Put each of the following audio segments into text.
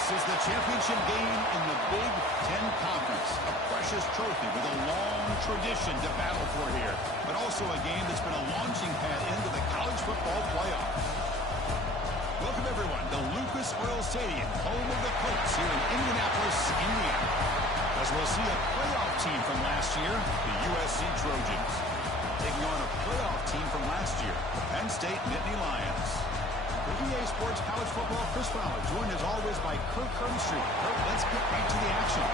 This is the championship game in the Big Ten Conference. A precious trophy with a long tradition to battle for here, but also a game that's been a launching pad into the college football playoffs. Welcome, everyone, to Lucas Oil Stadium, home of the Colts here in Indianapolis, Indiana. As we'll see a playoff team from last year, the USC Trojans, taking on a playoff team from last year, the Penn State Nittany Lions. For EA Sports College Football, Chris Fowler, joined as always by Kirk Herbstreit. Kirk, let's get right to the action.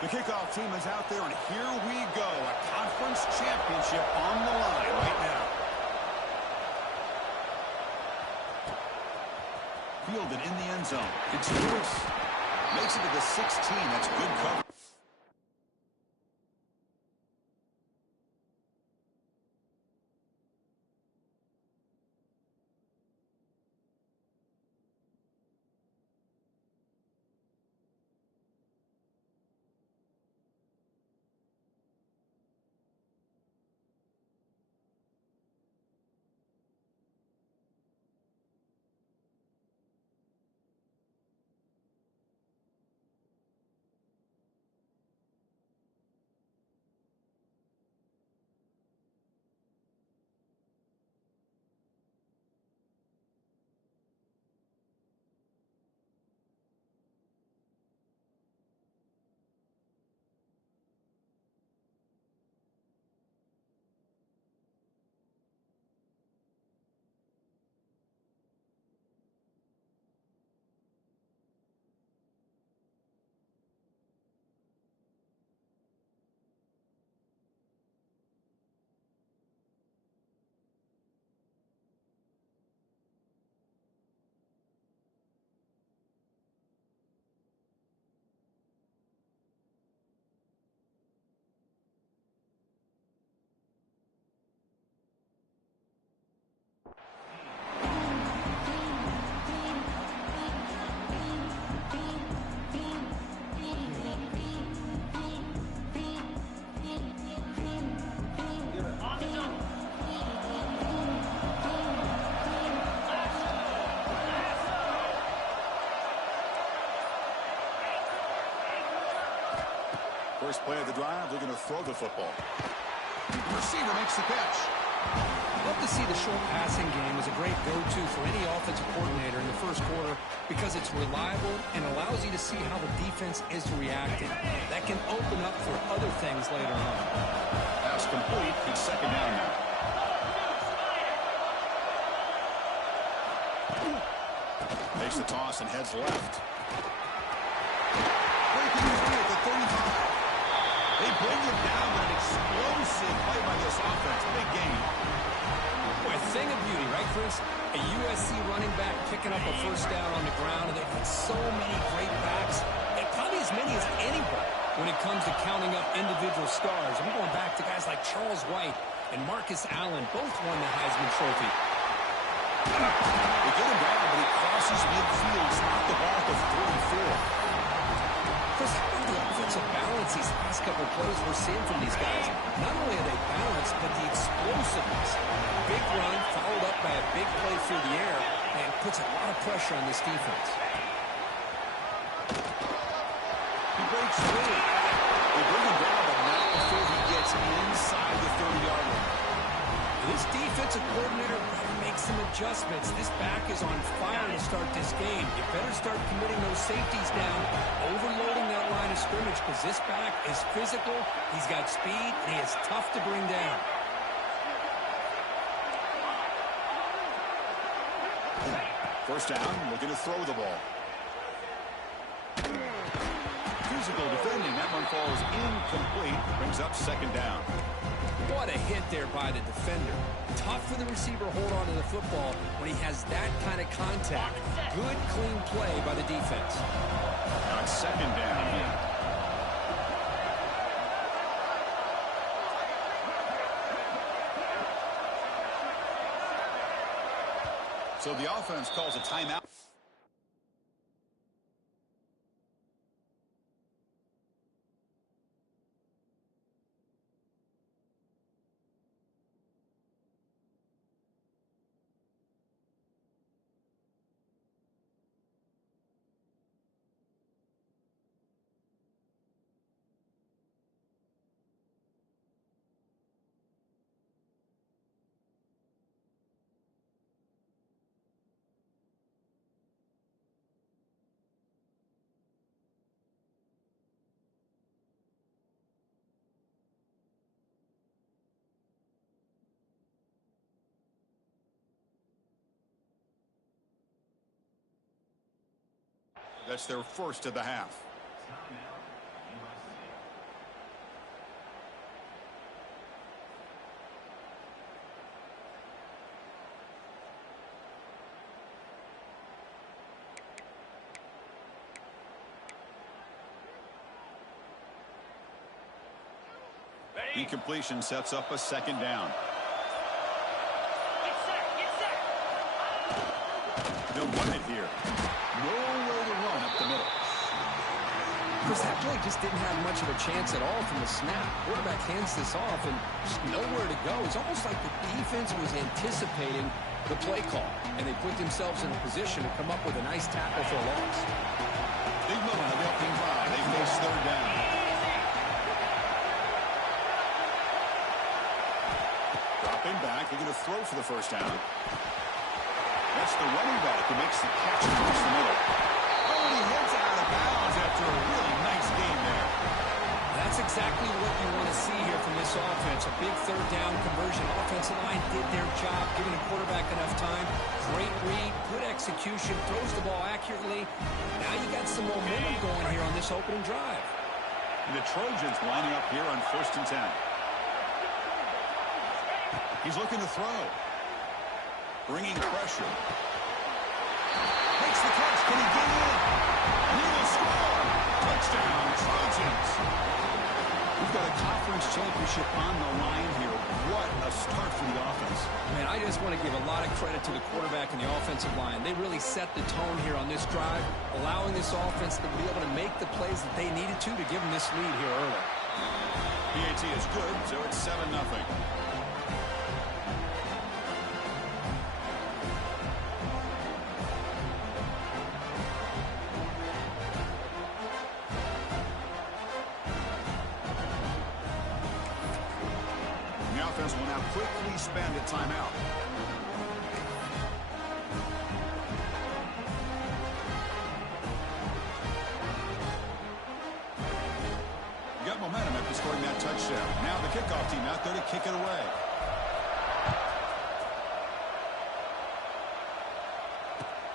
The kickoff team is out there, and here we go. A conference championship on the line right now. Fielded in the end zone. It's Lewis. Makes it to the 16. That's good cover. First play of the drive, they're going to throw the football. Receiver makes the catch. Love to see the short passing game as a great go-to for any offensive coordinator in the first quarter because it's reliable and allows you to see how the defense is reacting. That can open up for other things later on. Pass complete. It's second down now. Makes the toss and heads left. Breaking free at the 35. They bring it down with an explosive play by this offense. Big game. Boy, a thing of beauty, right, Chris? A USC running back picking up a first down on the ground, and they've got so many great backs, and probably as many as anybody when it comes to counting up individual stars. I'm going back to guys like Charles White and Marcus Allen, both won the Heisman Trophy. They get him down, but he crosses midfield. He's knocked the ball to 34. Chris, how about the offensive balance these past couple of plays we're seeing from these guys? Not only are they balanced, but the explosiveness. Big run followed up by a big play through the air and puts a lot of pressure on this defense. He breaks through. They bring him down, but not before he gets inside the 30-yard line. This defensive coordinator better make some adjustments. This back is on fire to start this game. You better start committing those safeties down, overloading that line of scrimmage, because this back is physical, he's got speed, and he is tough to bring down. First down, looking to throw the ball. Here's physical defending. That one falls incomplete. Brings up second down. What a hit there by the defender. Tough for the receiver to hold on to the football when he has that kind of contact. Good, clean play by the defense. On second down. So the offense calls a timeout. That's their first of the half. Incompletion sets up a second down. They'll run it here. Nowhere to run up the middle. Because that play just didn't have much of a chance at all from the snap. Quarterback hands this off and just nowhere to go. It's almost like the defense was anticipating the play call, and they put themselves in a position to come up with a nice tackle for a loss. Big moment of the opening drive. They face third down. Dropping back. They're going to throw for the first down. That's the running back who makes the catch across the middle. Oh, and he heads out of bounds after a really nice game there. That's exactly what you want to see here from this offense. A big third down conversion. Offensive line did their job, giving the quarterback enough time. Great read, good execution, throws the ball accurately. Now you got some momentum going here on this opening drive. And the Trojans lining up here on 1st and 10. He's looking to throw. Bringing pressure. Makes the catch. Can he get in? And he will score. Touchdown, Trojans. We've got a conference championship on the line here. What a start for the offense. Man, I just want to give a lot of credit to the quarterback and the offensive line. They really set the tone here on this drive, allowing this offense to be able to make the plays that they needed to give them this lead here early. PAT is good, so it's 7-0. Will now quickly spend a timeout. Got momentum after scoring that touchdown. Now the kickoff team out there to kick it away.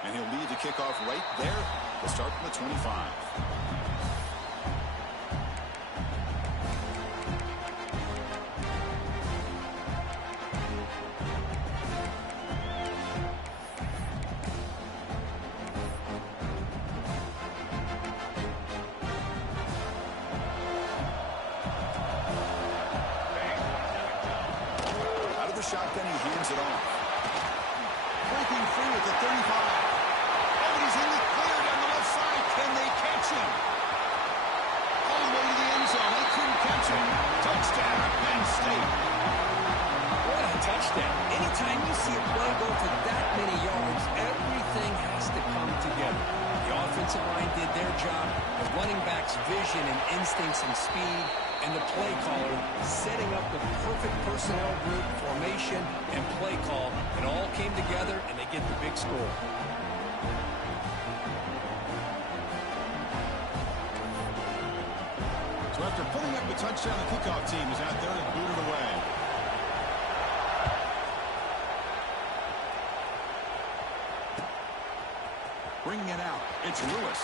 And he'll lead the kickoff right there to start from the 25. Shotgun, he hands it off. Breaking free with the 35. Oh, he's in the clear down the left side. Can they catch him? All the way to the end zone. They couldn't catch him. Touchdown, Penn State. What a touchdown. Anytime you see a play go for that many yards, everything has to come together. The offensive line did their job. The running back's vision and instincts and speed. And the play caller setting up the perfect personnel group, formation, and play call. It all came together, and they get the big score. So after putting up the touchdown, the kickoff team is out there to boot it away. Bringing it out, it's Lewis.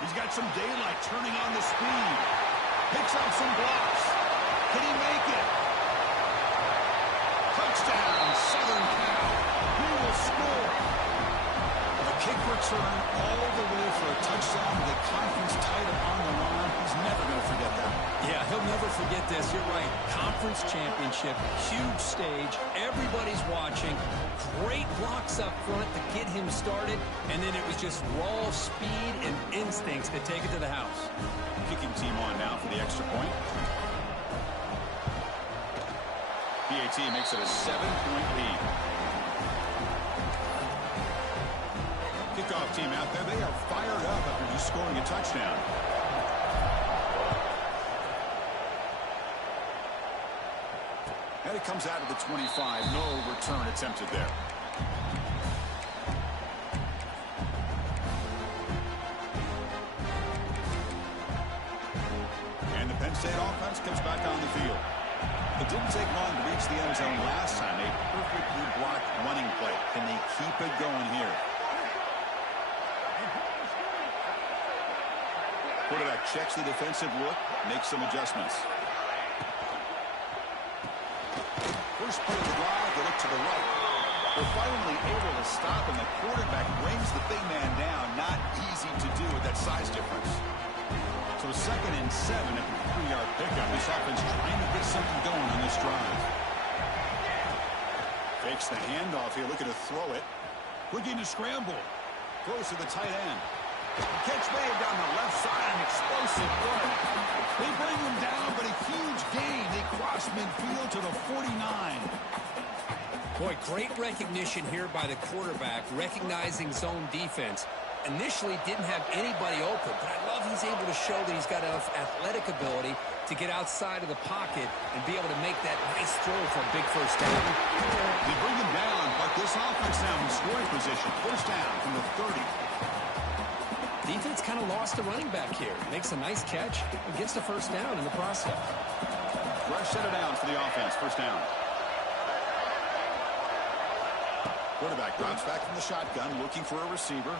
He's got some daylight turning on the speed. Picks up some blocks. Can he make it? Touchdown, Southern Cal. Who will score? A kick return all the way for a touchdown with a conference title on the line. He's never going to forget that. Yeah, he'll never forget this. You're right. Conference championship, huge stage. Everybody's watching. Great blocks up front to get him started. And then it was just raw speed and instincts to take it to the house. Kicking team on now for the extra point. BAT makes it a 7-point lead. Kickoff team out there, they are fired up after just scoring a touchdown. And it comes out of the 25. No return attempted there. And the Penn State offense comes back on the field. It didn't take long to reach the end zone last time. A perfectly blocked running play. Can they keep it going here? Quarterback checks the defensive look, makes some adjustments. First play of the drive, they look to the right. They're finally able to stop, and the quarterback brings the big man down. Not easy to do with that size difference. So 2nd and 7 at the 3-yard pickup. This offense trying to get something going on this drive. Fakes the handoff here, looking to throw it. Looking to scramble. Throws to the tight end. Catch made down the left side, an explosive throw. They bring him down, but a huge gain. They cross midfield to the 49. Boy, great recognition here by the quarterback, recognizing zone defense. Initially didn't have anybody open, but I love he's able to show that he's got enough athletic ability to get outside of the pocket and be able to make that nice throw for a big first down. They bring him down, but this offense now in scoring position. First down from the 30. Defense kind of lost the running back here. Makes a nice catch and gets the first down in the process. Fresh set of downs for the offense. First down. Quarterback drops back from the shotgun, looking for a receiver.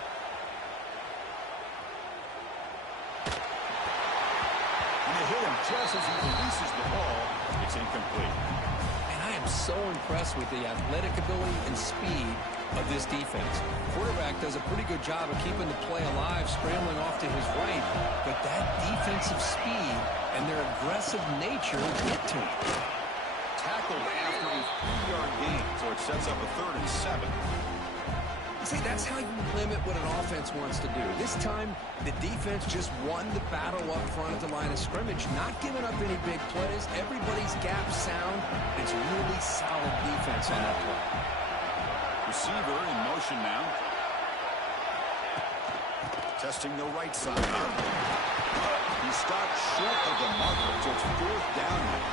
And they hit him just as he releases the ball. It's incomplete. And I am so impressed with the athletic ability and speed of this defense. Quarterback does a pretty good job of keeping the play alive, scrambling off to his right, but that defensive speed and their aggressive nature get to him. Tackled after a 3-yard gain, so it sets up a 3rd and 7. See, that's how you limit what an offense wants to do. This time, the defense just won the battle up front at the line of scrimmage, not giving up any big plays. Everybody's gap sound. It's really solid defense on that play. Receiver in motion now. Testing the right side. He stopped short of the marker, so it's 4th down now.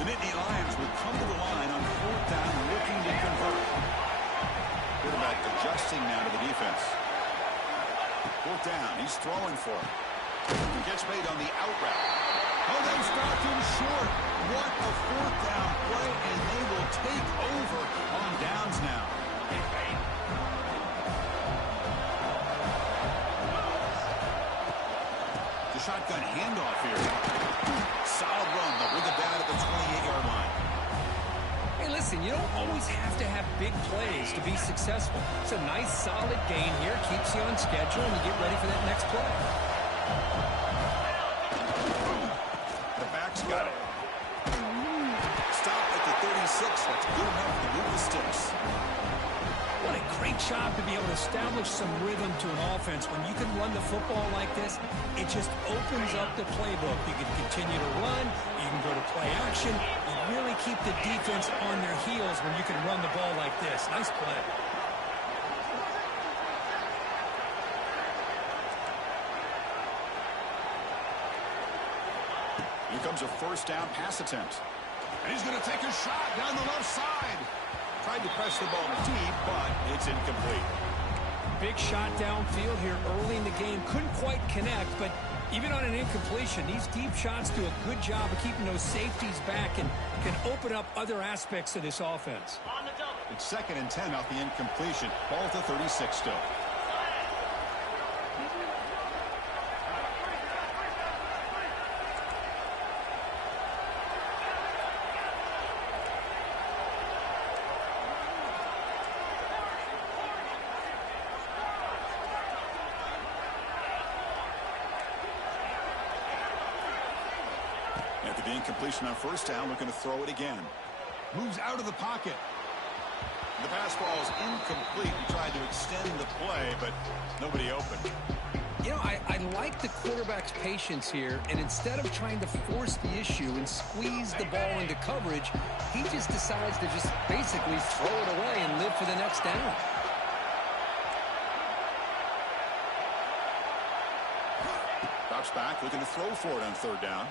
The Nittany Lions would come to the line on 4th down, looking to convert. Quarterback adjusting now to the defense. 4th down, he's throwing for it. He gets made on the out route. Oh, they stopped him short. What a 4th down play, and they will take over on downs now. The shotgun handoff here. Solid run, but with it down at the 28-yard line. Hey, listen, you don't always have to have big plays to be successful. It's a nice, solid gain here. Keeps you on schedule, and you get ready for that next play. The back's got it. Stop at the 36. That's good enough to move the sticks. What a great job to be able to establish some rhythm to an offense. When you can run the football like this, it just opens up the playbook. You can continue to run. You can go to play action. You really keep the defense on their heels when you can run the ball like this. Nice play. Here comes a first down pass attempt. And he's going to take a shot down the left side. Tried to press the ball deep, but it's incomplete. big shot downfield here early in the game. Couldn't quite connect, but even on an incompletion, these deep shots do a good job of keeping those safeties back and can open up other aspects of this offense. It's 2nd and 10 off the incompletion. Ball to 36 still. After the incompletion on 1st down, looking to throw it again. Moves out of the pocket. The pass ball is incomplete. He tried to extend the play, but nobody open. You know, I like the quarterback's patience here, and instead of trying to force the issue and squeeze the ball into coverage, he just decides to just basically throw it away and live for the next down. Drops back, looking to throw for it on 3rd down.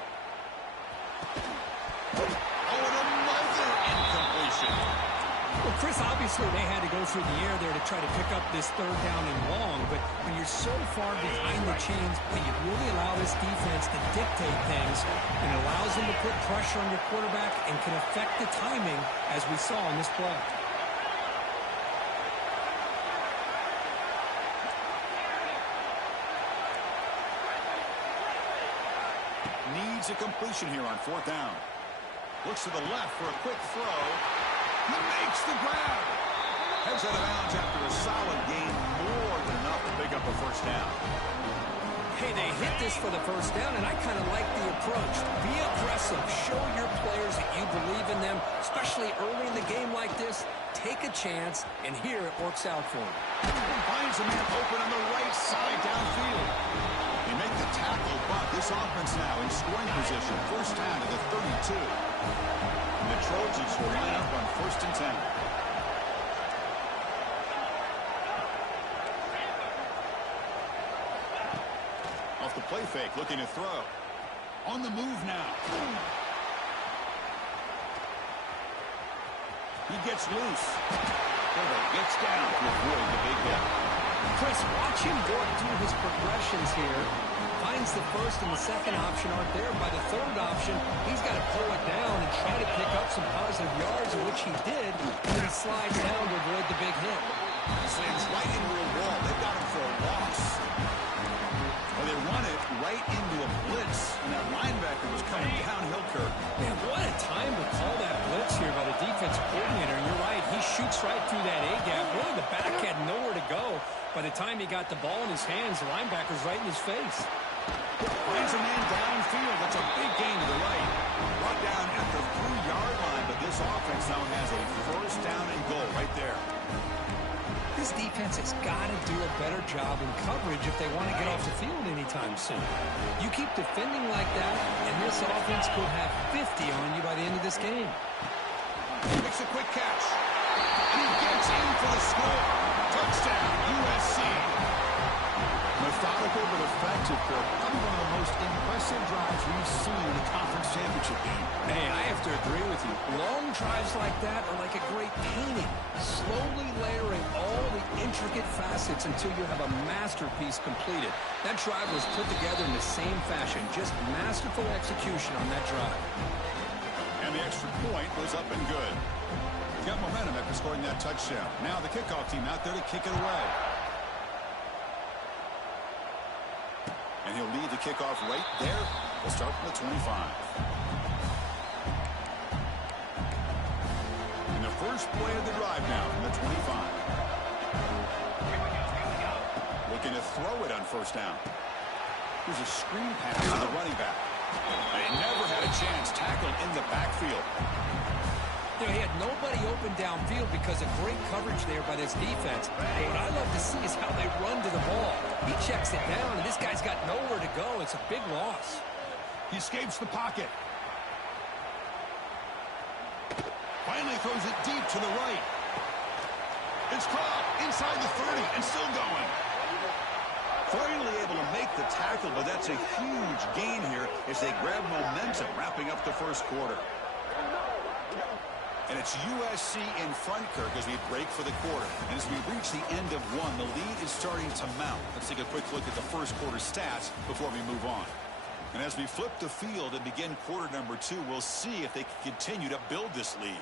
Oh, and another incompletion. Well, Chris, obviously they had to go through the air there to try to pick up this 3rd down and long, but when you're so far behind the chains, you really allow this defense to dictate things, and it allows them to put pressure on your quarterback and can affect the timing, as we saw in this play. Needs a completion here on 4th down. Looks to the left for a quick throw. He makes the grab. Heads out of bounds after a solid gain, more than enough to pick up a 1st down. Hey, they hit this for the 1st down, and I kind of like the approach. Be aggressive. Show your players that you believe in them, especially early in the game like this. Take a chance, and here it works out for him. Finds a man open on the right side downfield. They make the tackle, but this offense now in scoring position. 1st down to the 32. And the Trojans will line up on 1st and 10. Off the play fake, looking to throw. On the move now. He gets loose. Gets down to avoid the big hit. Chris, watch him work through his progressions here. Finds the 1st and the 2nd option aren't there. By the 3rd option, he's got to pull it down and try to pick up some positive yards, which he did, and then he slides down to avoid the big hit. Slams right into a wall. They got him for a loss. Well, they run it right into a blitz, and that linebacker was coming downhill, Kirk. Man, what a time to call that blitz here by the defensive coordinator. And you're right, he shoots right through that A-gap. Really, the back had nowhere to go. By the time he got the ball in his hands, the linebacker's right in his face. Finds a man downfield. That's a big gain to the right. Brought down at the 3-yard line, but this offense now has a 1st down and goal right there. This defense has got to do a better job in coverage if they want to get off the field anytime soon. You keep defending like that, and this offense could have 50 on you by the end of this game. He makes a quick catch. And he gets in for the score. Touchdown, USC. Methodical but effective, Kirk. Probably one of the most impressive drives we've seen in the conference championship game. Hey, I have to agree with you. Long drives like that are like a great painting. Slowly layering all the intricate facets until you have a masterpiece completed. That drive was put together in the same fashion. Just masterful execution on that drive. And the extra point was up and good. Got momentum after scoring that touchdown. Now the kickoff team out there to kick it away. And he'll lead the kickoff right there. We'll start from the 25. And the first play of the drive now from the 25. Looking to throw it on 1st down. Here's a screen pass to the running back. They never had a chance. Tackled in the backfield. You know, he had nobody open downfield because of great coverage there by this defense. But what I love to see is how they run to the ball. He checks it down, and this guy's got nowhere to go. It's a big loss. He escapes the pocket. Finally throws it deep to the right. It's caught inside the 30 and still going. Finally able to make the tackle, but that's a huge gain here as they grab momentum wrapping up the 1st quarter. And it's USC in front, Kirk, as we break for the quarter. And as we reach the end of one, the lead is starting to mount. Let's take a quick look at the first quarter stats before we move on. And as we flip the field and begin quarter number 2, we'll see if they can continue to build this lead.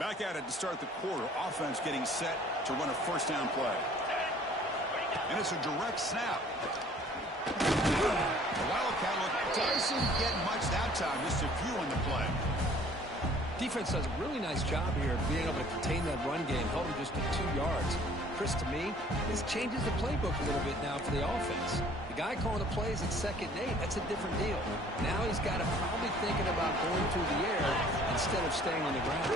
Back at it to start the quarter. Offense getting set to run a first down play. And it's a direct snap. The Wildcat look doesn't get much that time. Just a few on the play. Defense does a really nice job here of being able to contain that run game, held it just to 2 yards. Chris, to me, this changes the playbook a little bit now for the offense. The guy calling the plays at 2nd and 8, that's a different deal. Now he's got to probably thinking about going through the air instead of staying on the ground.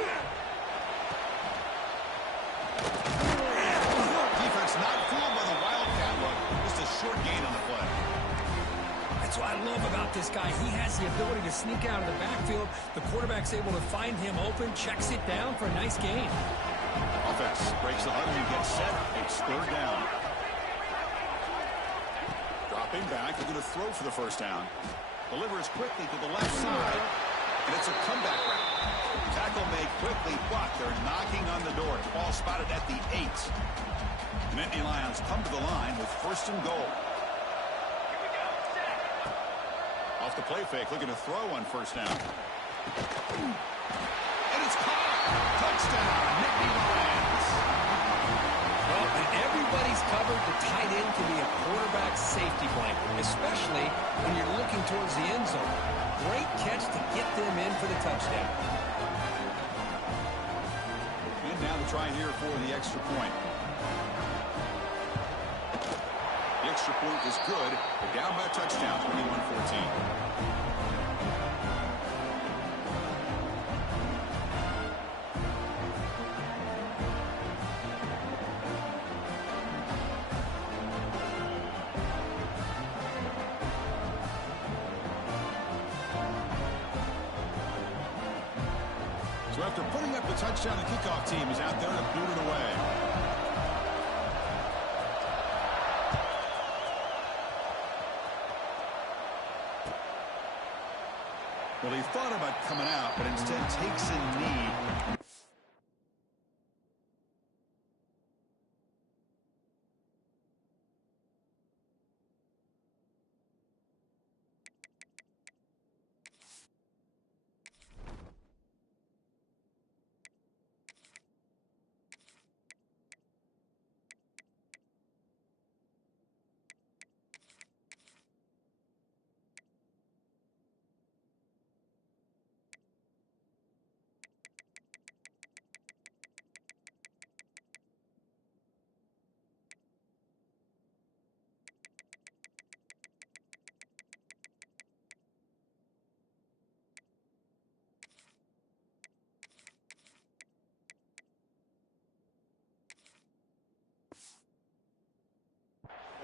Defense not fooled by the Wildcat look. Just a short gain on the play. That's what I love about this guy. He has the ability to sneak out of the backfield. The quarterback's able to find him open, checks it down for a nice gain. Offense breaks the huddle and gets set. It's 3rd down. Dropping back, looking to throw for the first down. Delivers quickly to the left side, and it's a comeback route. Tackle made quickly, but they're knocking on the door. Ball spotted at the 8. The Nittany Lions come to the line with 1st and goal. Off the play fake, looking to throw on 1st down. And it's caught. Touchdown, Nittany Lions. Well, when everybody's covered, the tight end can be a quarterback's safety blanket, especially when you're looking towards the end zone. Great catch to get them in for the touchdown. And now the try here for the extra point. The extra point is good. They're down by a touchdown, 21-14. So after putting up the touchdown, the kickoff team is out there to boot it away. Well, he thought about coming out, but instead takes a knee.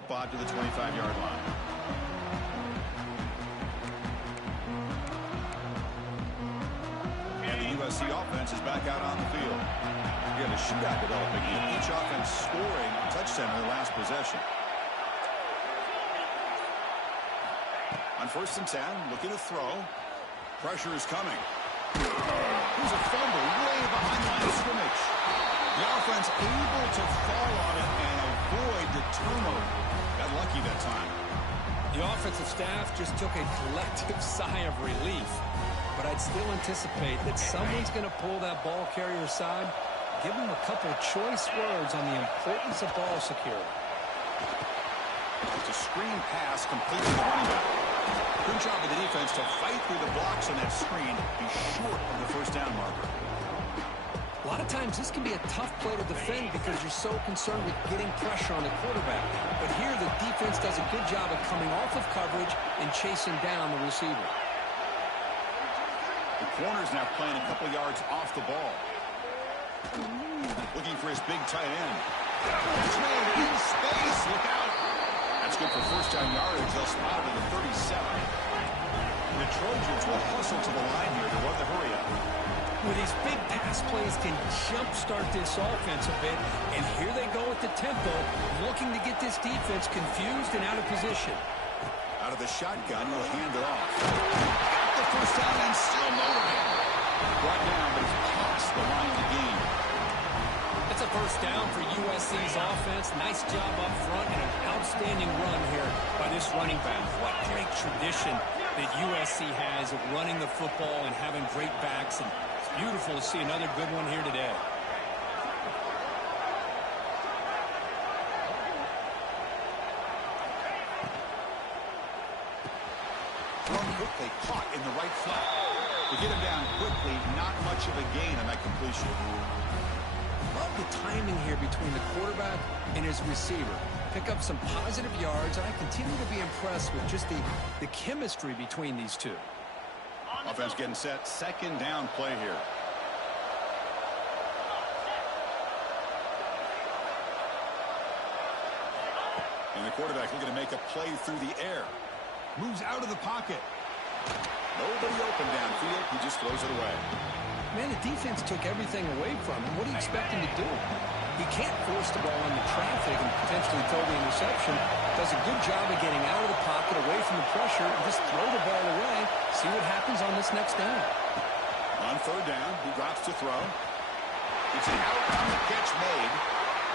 Bob to the 25-yard line. And the USC offense is back out on the field. You have a shootout developing here. Each offense scoring a touchdown in their last possession. On 1st and 10, looking to throw. Pressure is coming. Here's a fumble way behind the line of scrimmage. The offense able to fall on it and avoid the turnover. Got lucky that time. The offensive staff just took a collective sigh of relief. But I'd still anticipate that someone's going to pull that ball carrier aside, give him a couple of choice words on the importance of ball security. It's a screen pass complete to the running back. Good job of the defense to fight through the blocks on that screen, be short of the first down marker. A lot of times this can be a tough play to defend because you're so concerned with getting pressure on the quarterback. But here the defense does a good job of coming off of coverage and chasing down the receiver. The corner's now playing a couple yards off the ball. Looking for his big tight end. That's made in space. Look out. That's good for first down yardage. They'll spot it at the 37. The Trojans will hustle to the line here to run the hurry up. With these big pass plays can jumpstart this offense a bit. And here they go at the tempo, looking to get this defense confused and out of position. Out of the shotgun, he'll hand it off. Got the first down and still motoring. Brought down, but he's past the line of the game. It's a first down for USC's offense. Nice job up front and an outstanding run here by this running back. What great tradition that USC has of running the football and having great backs. And it's beautiful to see another good one here today. Thrown quickly, caught in the right flat. To get him down quickly, not much of a gain on that completion. Love the timing here between the quarterback and his receiver. Pick up some positive yards, and I continue to be impressed with just the chemistry between these two. Offense getting set. Second down play here. And the quarterback looking to make a play through the air. Moves out of the pocket. Nobody open downfield. He just throws it away. Man, the defense took everything away from him. What do you expect him to do? He can't force the ball into traffic and potentially throw the interception. Does a good job of getting out of the pocket, away from the pressure, and just throw the ball away. See what happens on this next down. On third down, he drops to throw. It's an out on the catch made.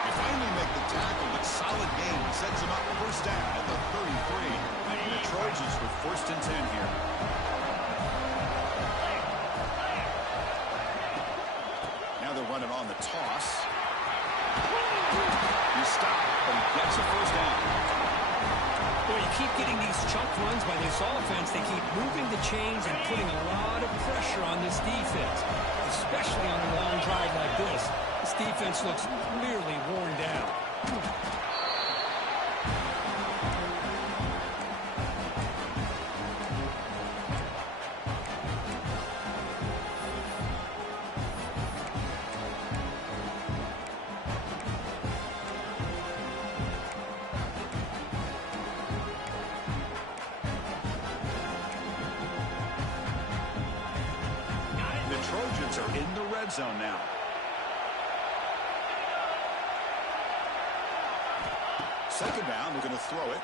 They finally make the tackle, but solid game sets him up first down at the 33. And the Trojans with first and 10 here. Now they're running on the toss. He stopped, but he gets a first down. Well, you keep getting these chunk runs by this offense. They keep moving the chains and putting a lot of pressure on this defense, especially on a long drive like this. This defense looks clearly worn down. Trojans are in the red zone now. Second down, they're going to throw it.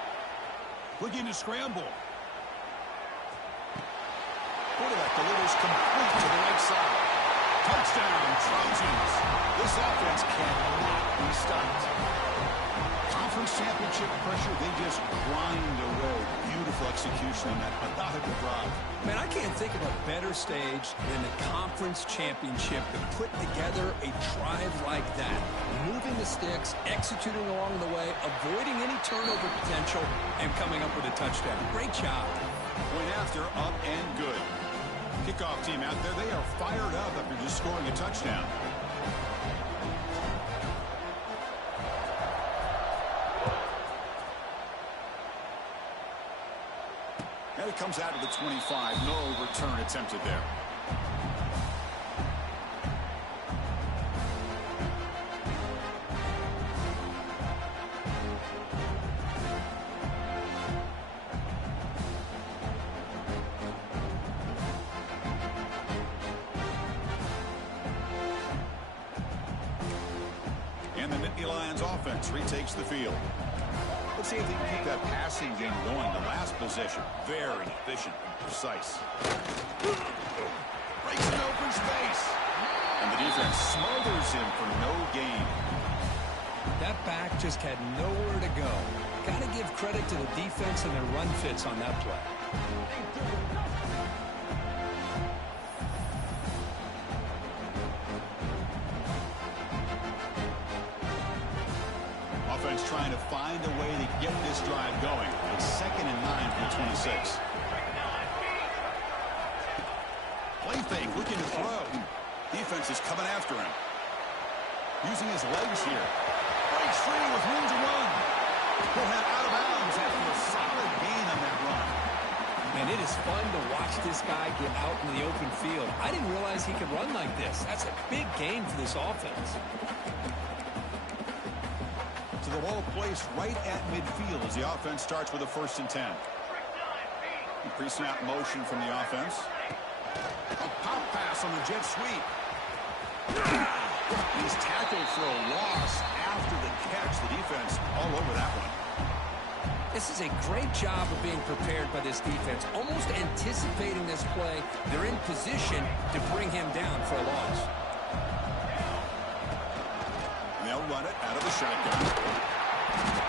Looking to scramble. Quarterback delivers complete to the right side. Touchdown, Trojans. This offense cannot be stopped. Conference championship pressure, they just grind away. Beautiful execution on that methodical drive. Man, I can't think of a better stage than the conference championship to put together a drive like that. Moving the sticks, executing along the way, avoiding any turnover potential, and coming up with a touchdown. Great job. Point after, up and good. Kickoff team out there, they are fired up after just scoring a touchdown. And it comes out to the 25. No return attempted there. And the Nittany Lions offense retakes the field. Let's see if they can keep that passing game going. The last possession, very efficient and precise. Breaks an open space. And the defense smothers him for no gain. That back just had nowhere to go. Got to give credit to the defense and their run fits on that play. Offense trying to find a way to get this drive going. It's 2nd and 9 from the 26. Play fake, looking to throw. Defense is coming after him. Using his legs here. Breaks free with room to run. He'll head out of bounds after a solid gain on that run. And it is fun to watch this guy get out in the open field. I didn't realize he could run like this. That's a big gain for this offense. So the ball placed right at midfield as the offense starts with a 1st and 10. Pre-snap motion from the offense. A pop pass on the jet sweep. He's tackled for a loss after the catch. The defense all over that one. This is a great job of being prepared by this defense. Almost anticipating this play, they're in position to bring him down for a loss. They'll run it out of the shotgun.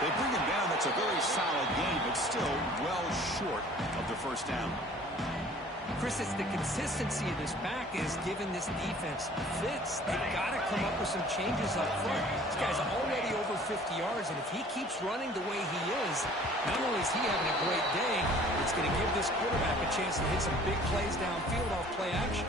They bring him down. That's a very solid game, but still well short of the first down. Chris, it's the consistency of this back is giving this defense fits. They've got to come up with some changes up front. This guy's already over 50 yards, and if he keeps running the way he is, not only is he having a great day, it's going to give this quarterback a chance to hit some big plays downfield off play action.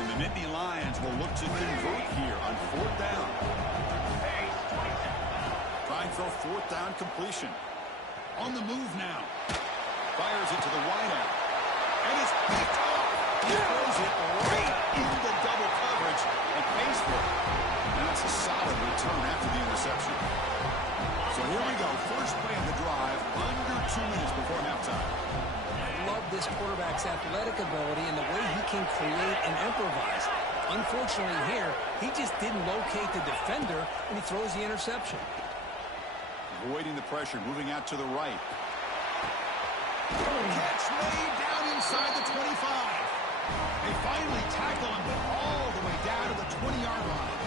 And the Nittany Lions will look to convert here on fourth down. Trying for a fourth down completion. On the move now. Fires it to the wideout. And it's picked off. He throws it right into double coverage and pays for it. And that's a solid return after the interception. So here we go. First play of the drive. Under 2 minutes before halftime. I love this quarterback's athletic ability and the way he can create and improvise. Unfortunately here, he just didn't locate the defender, and he throws the interception. Avoiding the pressure, moving out to the right. Catch made down inside the 25. They finally tackle him, but all the way down to the 20-yard line.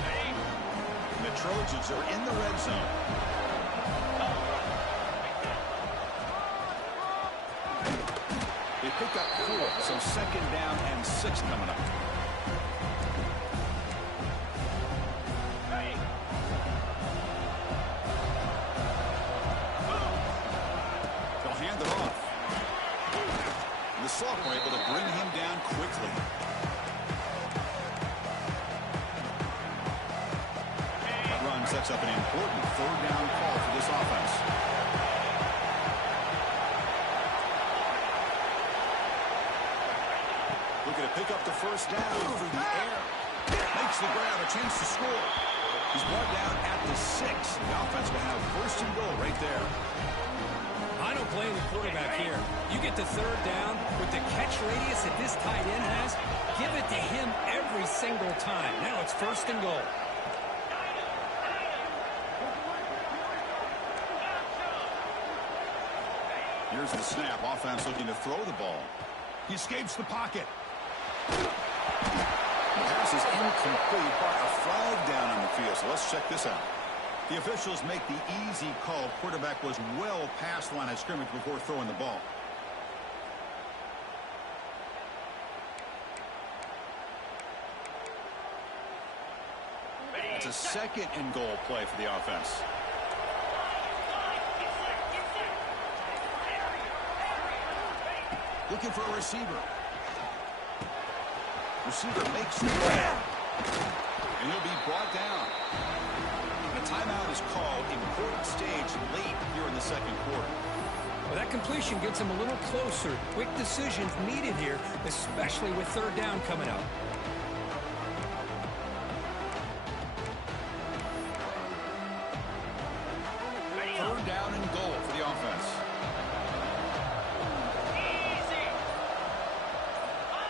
And the Trojans are in the red zone. They pick up 4, so second down and 6 coming up. The sophomore able to bring him down quickly. That run sets up an important third down call for this offense. Looking to pick up the first down through the air. Makes the grab, a chance to score. He's brought down at the 6. The offense will have first and goal right there. I don't blame the quarterback here. You get the third down with the catch radius that this tight end has, give it to him every single time. Now it's first and goal. Here's the snap. Offense looking to throw the ball. He escapes the pocket. The pass is incomplete, but a flag down on the field. So let's check this out. The officials make the easy call. Quarterback was well past the line of scrimmage before throwing the ball. It's a second and goal play for the offense. Looking for a receiver. Receiver makes the grab. And he'll be brought down. A timeout is called. Important stage late here in the second quarter. Well, that completion gets him a little closer. Quick decisions needed here, especially with third down coming up. Third down and goal for the offense.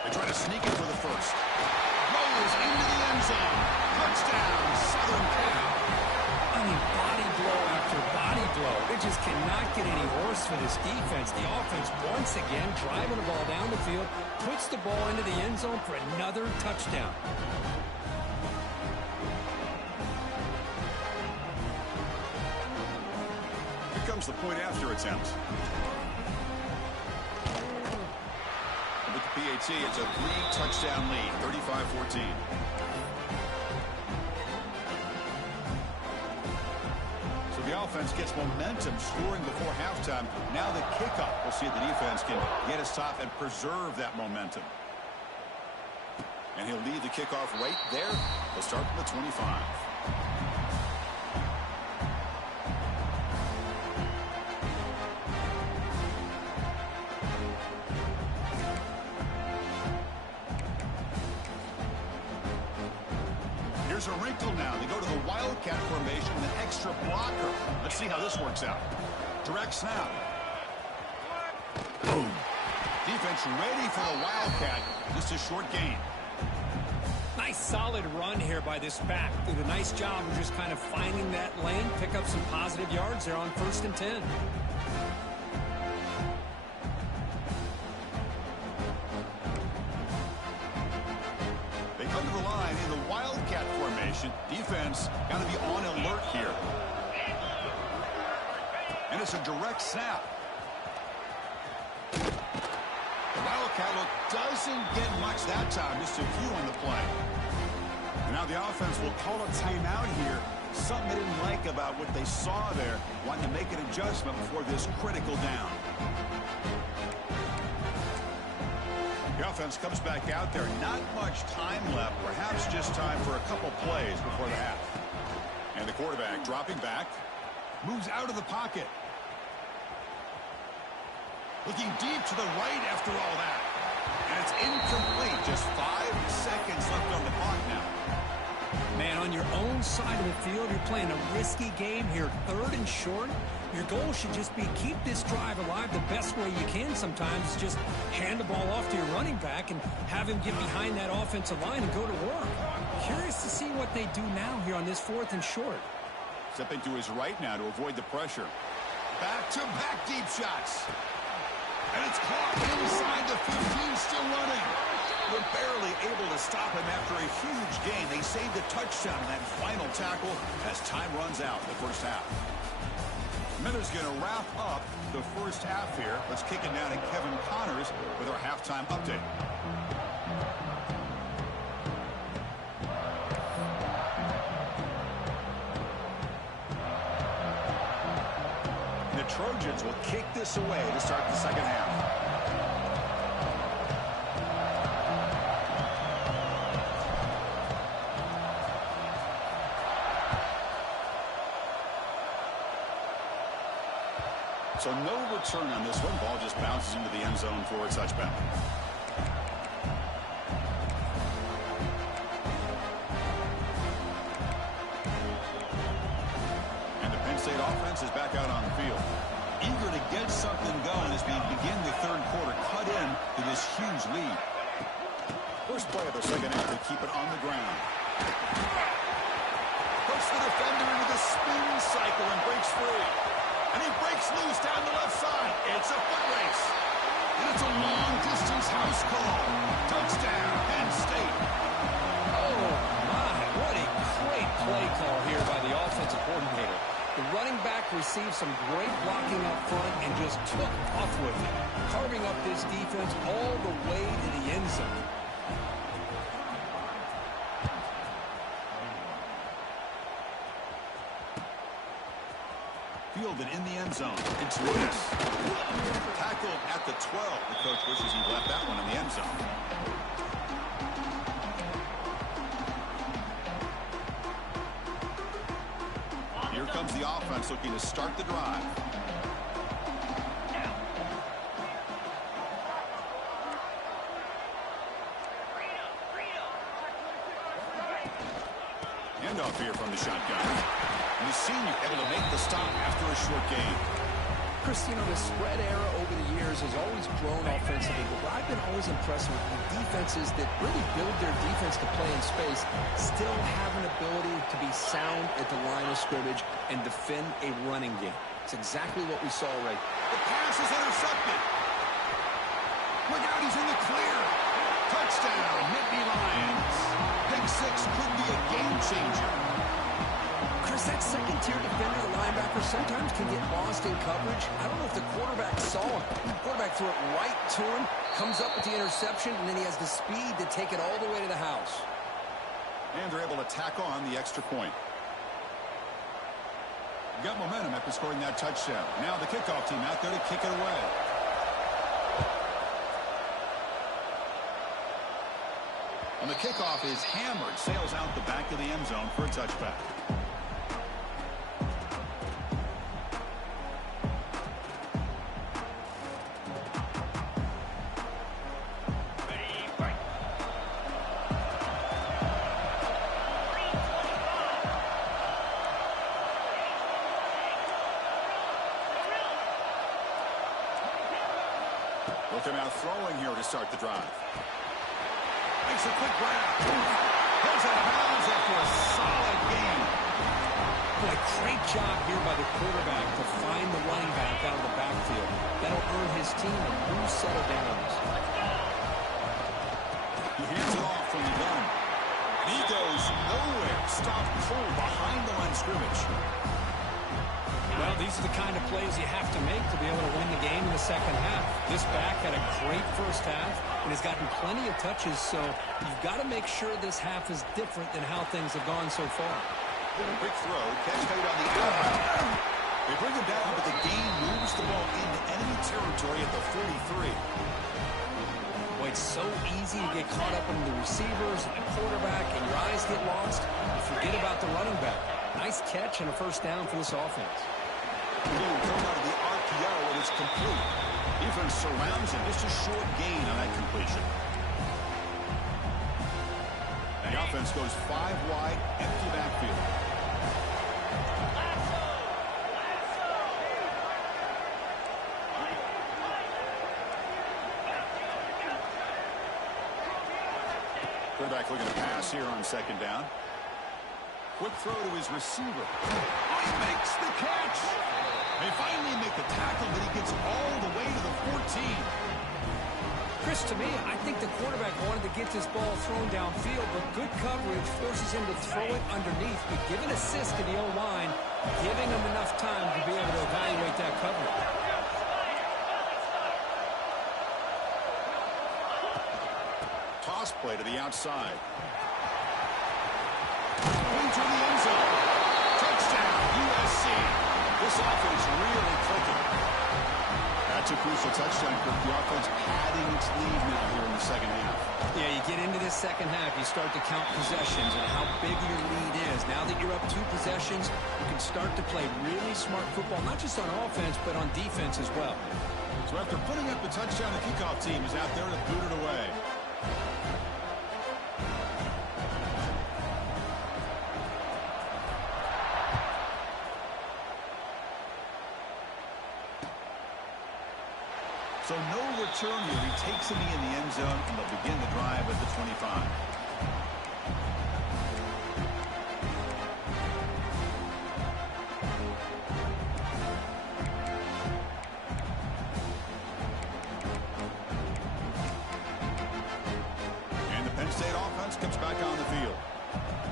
They try to sneak it for the first. Rolls into the end zone. Touchdown, Southern Cal. I mean, body blow after body blow. It just cannot get any worse for this defense. The offense, once again, driving the ball down the field, puts the ball into the end zone for another touchdown. Here comes the point after attempt. With the PAT, it's a 3-touchdown lead, 35-14. The offense gets momentum scoring before halftime. Now the kickoff. We'll see if the defense can get a stop and preserve that momentum. And he'll leave the kickoff right there. They'll start from the 25. Here's a wrinkle now. They go to the Wildcat formation with an extra blocker. Let's see how this works out. Direct snap. Boom. Defense ready for the Wildcat. Just a short gain. Nice solid run here by this back. Did a nice job of just kind of finding that lane, pick up some positive yards there on 1st and 10. They come to the line in the Wildcat formation. Defense got to be on alert here. And it's a direct snap. The Wildcat look doesn't get much that time. Just a few on the play. And now the offense will call a timeout here. Something they didn't like about what they saw there. Wanting to make an adjustment before this critical down. The offense comes back out there. Not much time left. Perhaps just time for a couple plays before the half. And the quarterback dropping back. Moves out of the pocket. Looking deep to the right after all that. And it's incomplete. Just 5 seconds left on the clock now. Man, on your own side of the field, you're playing a risky game here. 3rd and short. Your goal should just be keep this drive alive the best way you can sometimes. Just hand the ball off to your running back and have him get behind that offensive line and go to work. Curious to see what they do now here on this 4th and short. Stepping to his right now to avoid the pressure. Back-to-back deep shots. And it's caught inside the 15, still running. They're barely able to stop him after a huge gain. They saved a touchdown in that final tackle as time runs out in the first half. Miller's going to wrap up the first half here. Let's kick it down to Kevin Connors with our halftime update. The Trojans will kick this away to start the second half. So no return on this one. Ball just bounces into the end zone for a touchback. And the Penn State offense is back out on the field. Eager to get something going as we begin the third quarter. Cut in to this huge lead. First play of the second half to keep it on the ground. Puts the defender into the spin cycle and breaks free. And he breaks loose down the left side. It's a foot race. And it's a long-distance house call. Touchdown, Penn State. Oh, my. What a great play call here by the offensive coordinator. The running back received some great blocking up front and just took off with it, carving up this defense all the way to the end zone. Fielded in the end zone. It's loose. Tackled at the 12. The coach wishes he left that one in the end zone. Here comes the offense looking to start the drive. Handoff here from the shotgun. And the senior able to make the stop after a short gain. Chris, you know, the spread era over the years has always grown offensively, but what I've been always impressed with the defenses that really build their defense to play in space still have an ability to be sound at the line of scrimmage and defend a running game. It's exactly what we saw right. The pass is intercepted. Look out, he's in the clear. Touchdown, Nittany Lions. Pick six could be a game changer. Chris, that second-tier defender, the linebacker, sometimes can get lost in coverage. I don't know if the quarterback saw him. The quarterback threw it right to him, comes up with the interception, and then he has the speed to take it all the way to the house. And they're able to tack on the extra point. Got momentum after scoring that touchdown. Now the kickoff team out there to kick it away. And the kickoff is hammered, sails out the back of the end zone for a touchback. Look him out throwing here to start the drive. Makes a quick grab. Goes out of bounds after a solid gain. Boy, great job here by the quarterback to find the running back out of the backfield. That'll earn his team a new set of downs. He hands it off from the gun. And he goes nowhere. Stopped cold behind the line of scrimmage. Well, these are the kind of plays you have to make to be able to win the game in the second half. This back had a great first half and has gotten plenty of touches, so you've got to make sure this half is different than how things have gone so far. Quick throw, catch made on the outside. They bring him down, but the game moves the ball into enemy territory at the 43. Boy, it's so easy to get caught up in the receivers and the quarterback, and your eyes get lost. You forget about the running back. Nice catch and a first down for this offense. Thrown out of the RPO, and it's complete. Defense surrounds him. Just a short gain on that completion. And the offense goes 5 wide, empty backfield. Quarterback looking to pass here on second down. Quick throw to his receiver. Oh, he makes the catch. They finally make the tackle, but he gets all the way to the 14. Chris, to me, I think the quarterback wanted to get this ball thrown downfield, but good coverage forces him to throw it underneath. But give an assist to the O-line, giving him enough time to be able to evaluate that coverage. Toss play to the outside. Into the end zone. Touchdown, USC. This offense really clicking. That's a crucial touchdown, Kirk. The offense padding its lead now here in the second half. Yeah, you get into this second half, you start to count possessions and how big your lead is. Now that you're up 2 possessions, you can start to play really smart football, not just on offense, but on defense as well. So after putting up the touchdown, the kickoff team is out there to boot it away. So no return here. He takes him in the end zone, and they'll begin the drive at the 25. And the Penn State offense comes back on the field.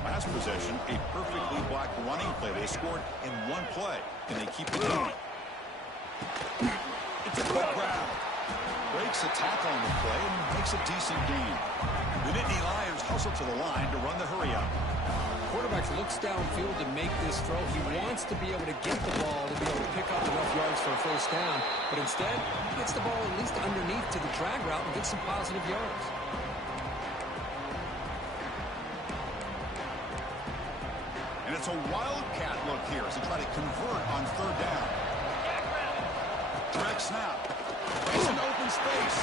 Last possession, a perfectly blocked running play. They scored in one play. Can they keep it going? It's a quick grab. Breaks a tackle on the play and makes a decent gain. The Nittany Lions hustle to the line to run the hurry up. Quarterback looks downfield to make this throw. He wants to be able to get the ball to be able to pick up enough yards for a first down. But instead, he gets the ball at least underneath to the drag route and gets some positive yards. And it's a wildcat look here as they try to convert on third down. Direct snap. It's an open space.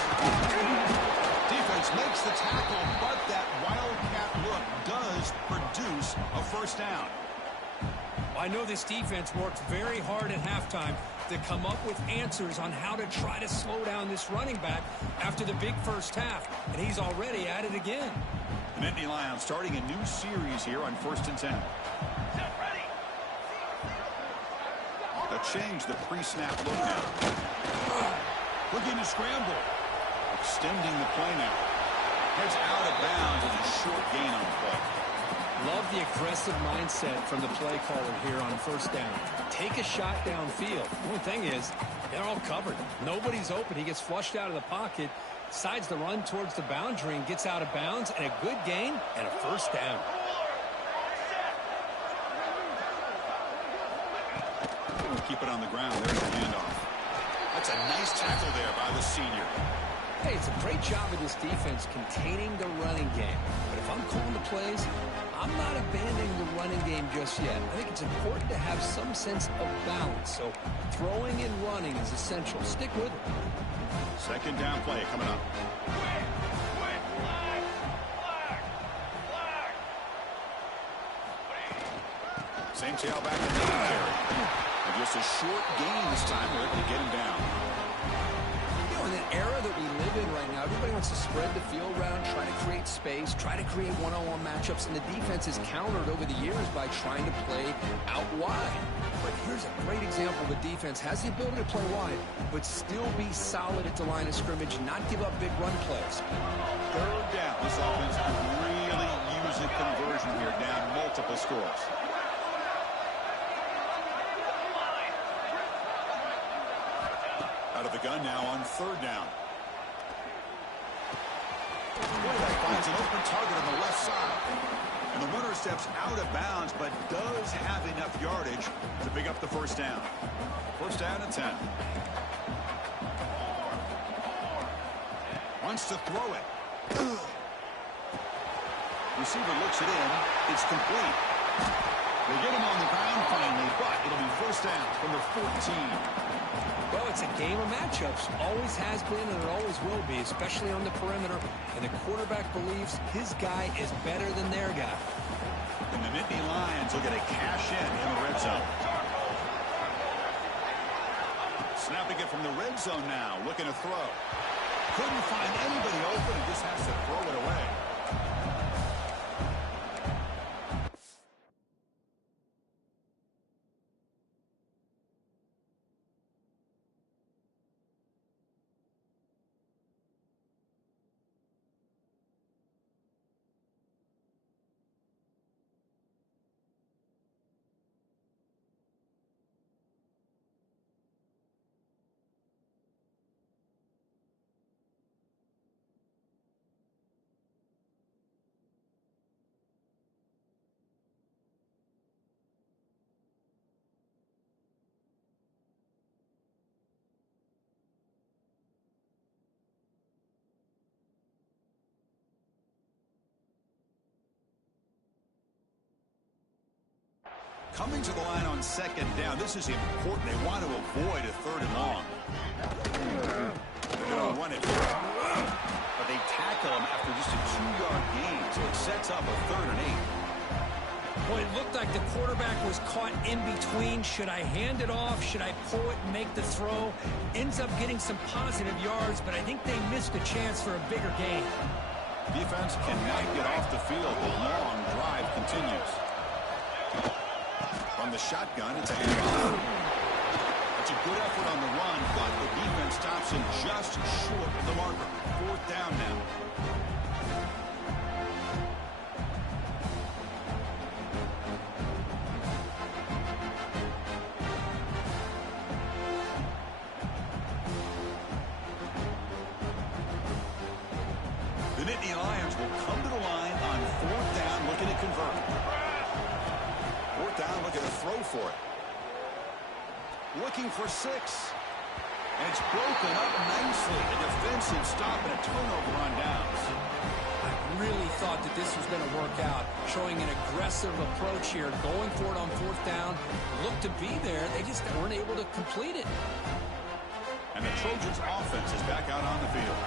Defense makes the tackle, but that wildcat look does produce a first down. I know this defense worked very hard at halftime to come up with answers on how to try to slow down this running back after the big first half, and he's already at it again. The Nittany Lions starting a new series here on 1st and 10. They'll change the pre-snap look now. Looking to scramble. Extending the play now. Heads out of bounds with a short gain on the play. Love the aggressive mindset from the play caller here on first down. Take a shot downfield. The only thing is, they're all covered. Nobody's open. He gets flushed out of the pocket, decides to run towards the boundary and gets out of bounds, and a good gain and a first down. Keep it on the ground. There's the handoff. That's a nice tackle there by the senior. Hey, it's a great job of this defense containing the running game. But if I'm calling the plays, I'm not abandoning the running game just yet. I think it's important to have some sense of balance. So throwing and running is essential. Stick with it. Second down play coming up. Same tailback in the carry. And just a short gain this time. They're able to get him down. You know, era that we live in right now, everybody wants to spread the field around, try to create space, try to create one-on-one matchups, and the defense is countered over the years by trying to play out wide. But here's a great example of a defense has the ability to play wide, but still be solid at the line of scrimmage, not give up big run plays. Third down. This offense could really use a conversion here, down multiple scores. Out of the gun now on third down. Quarterback finds an open target on the left side. And the runner steps out of bounds, but does have enough yardage to pick up the first down. First down and 10. Wants to throw it. Receiver looks it in. It's complete. They get him on the ground finally, but it'll be first down from the 14. Well, it's a game of matchups. Always has been and it always will be, especially on the perimeter. And the quarterback believes his guy is better than their guy. And the Nittany Lions will get a cash in the red zone. Snapping it from the red zone now, looking to throw. Couldn't find anybody open and just has to throw it away. Coming to the line on second down. This is important. They want to avoid a third and long. They're going to run it. But they tackle him after just a 2-yard gain, so it sets up a 3rd and 8. Boy, it looked like the quarterback was caught in between. Should I hand it off? Should I pull it and make the throw? Ends up getting some positive yards, but I think they missed a chance for a bigger gain. Defense cannot get off the field. The long drive continues. From the shotgun, it's a handoff. It's a good effort on the run, but the defense stops him just short of the marker. 4th down now. The Nittany Lions will come to the line on 4th down, looking to convert. 4th down, looking to throw for it. Looking for 6. And it's broken up nicely. A defensive stop and a turnover on downs. I really thought that this was going to work out, showing an aggressive approach here, going for it on 4th down. Looked to be there. They just weren't able to complete it. And the Trojans' offense is back out on the field.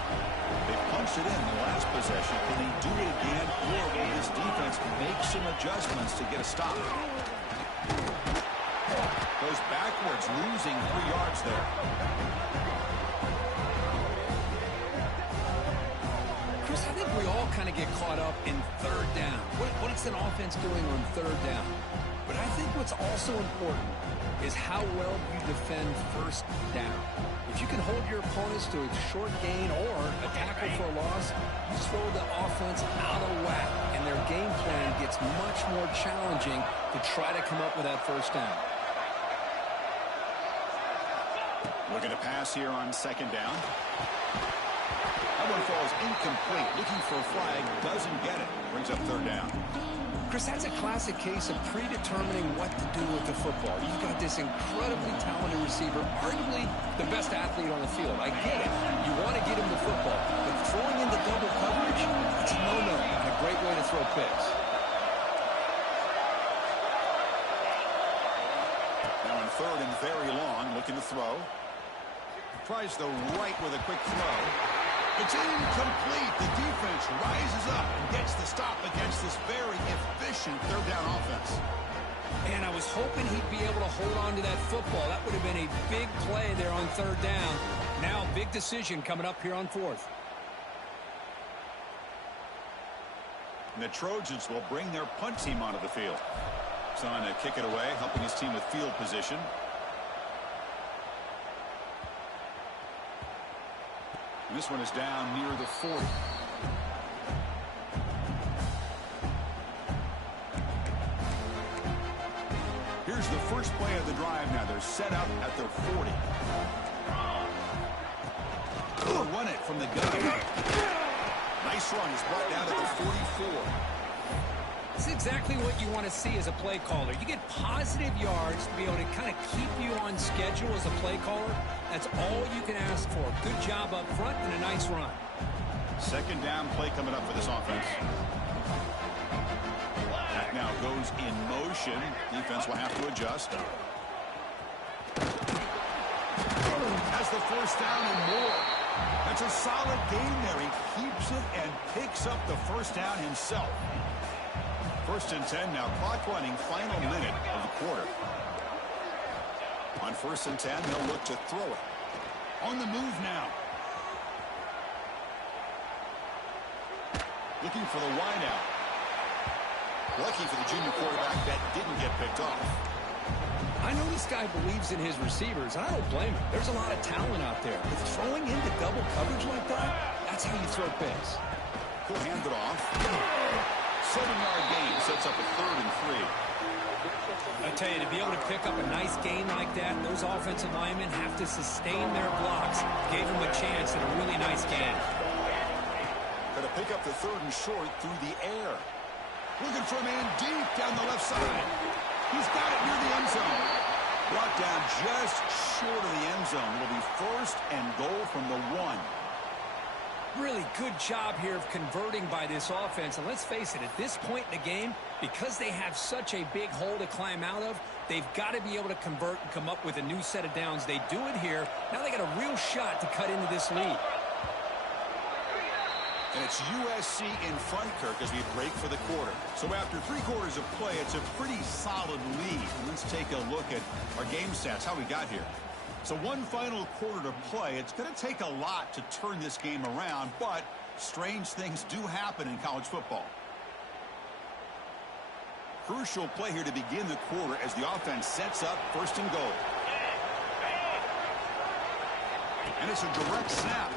They punched it in the last possession. Can they do it again, or will this defense make some adjustments to get a stop? Goes backwards, losing 3 yards there. Chris, I think we all kind of get caught up in 3rd down. What is an offense doing on 3rd down? But I think what's also important is how well you defend 1st down. If you can hold your opponents to a short gain or a tackle for a loss, you throw the offense out of whack, and their game plan gets much more challenging to try to come up with that 1st down. Looking to pass here on 2nd down. That one falls incomplete. Looking for a flag, doesn't get it. Brings up 3rd down. Chris, that's a classic case of predetermining what to do with the football. You've got this incredibly talented receiver, arguably the best athlete on the field. I get it. You want to get him the football. But throwing into double coverage, it's a no-no and a great way to throw picks. Now on 3rd and very long, looking to throw. Tries the right with a quick throw. It's incomplete. The defense rises up and gets the stop against this very efficient 3rd down offense. And I was hoping he'd be able to hold on to that football. That would have been a big play there on 3rd down. Now, big decision coming up here on fourth. And the Trojans will bring their punt team onto the field. Trying to kick it away, helping his team with field position. And this one is down near the 40. Here's the first play of the drive now. They're set up at their 40. They'll run it from the gun. Nice run. He's brought down to the 44. It's exactly what you want to see as a play caller. You get positive yards to be able to kind of keep you on schedule as a play caller. That's all you can ask for. Good job up front and a nice run. Second down play coming up for this offense. That now goes in motion. Defense will have to adjust. Has the first down and more. That's a solid gain there. He keeps it and picks up the first down himself. First and 10 now. Clock running, final minute of the quarter. On first and 10, they'll look to throw it. On the move now. Looking for the wideout. Lucky for the junior quarterback that didn't get picked off. I know this guy believes in his receivers. I don't blame him. There's a lot of talent out there. But throwing into double coverage like that, that's how you throw picks. He'll hand it off. 7-yard gain sets up a 3rd and 3. I tell you, to be able to pick up a nice gain like that, those offensive linemen have to sustain their blocks. Gave him a chance at a really nice gain. Got to pick up the 3rd and short through the air. Looking for a man deep down the left side. He's got it near the end zone. Brought down just short of the end zone. It'll be 1st and goal from the 1. Really good job here of converting by this offense. And let's face it, at this point in the game, because they have such a big hole to climb out of, they've got to be able to convert and come up with a new set of downs. They do it here. Now they got a real shot to cut into this lead. And it's USC in front, Kirk, as we break for the quarter. So after 3 quarters of play, it's a pretty solid lead. Let's take a look at our game stats, how we got here. So one final quarter to play. It's going to take a lot to turn this game around, but strange things do happen in college football. Crucial play here to begin the quarter as the offense sets up 1st and goal. And it's a direct snap.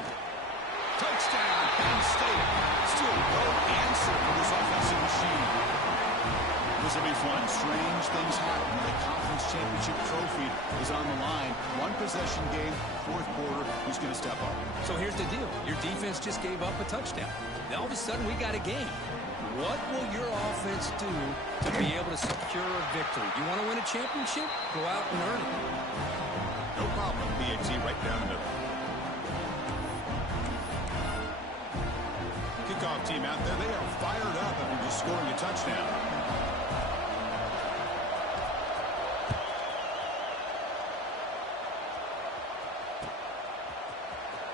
Touchdown, Penn State. Still no answer for this offensive machine. This will be fun. Strange things happen. The conference championship trophy is on the line. 1 possession game, 4th quarter. Who's going to step up? So here's the deal. Your defense just gave up a touchdown. Now all of a sudden we got a game. What will your offense do to be able to secure a victory? You want to win a championship? Go out and earn it. No problem. BAT right down the middle. Kickoff team out there. They are fired up after just scoring a touchdown.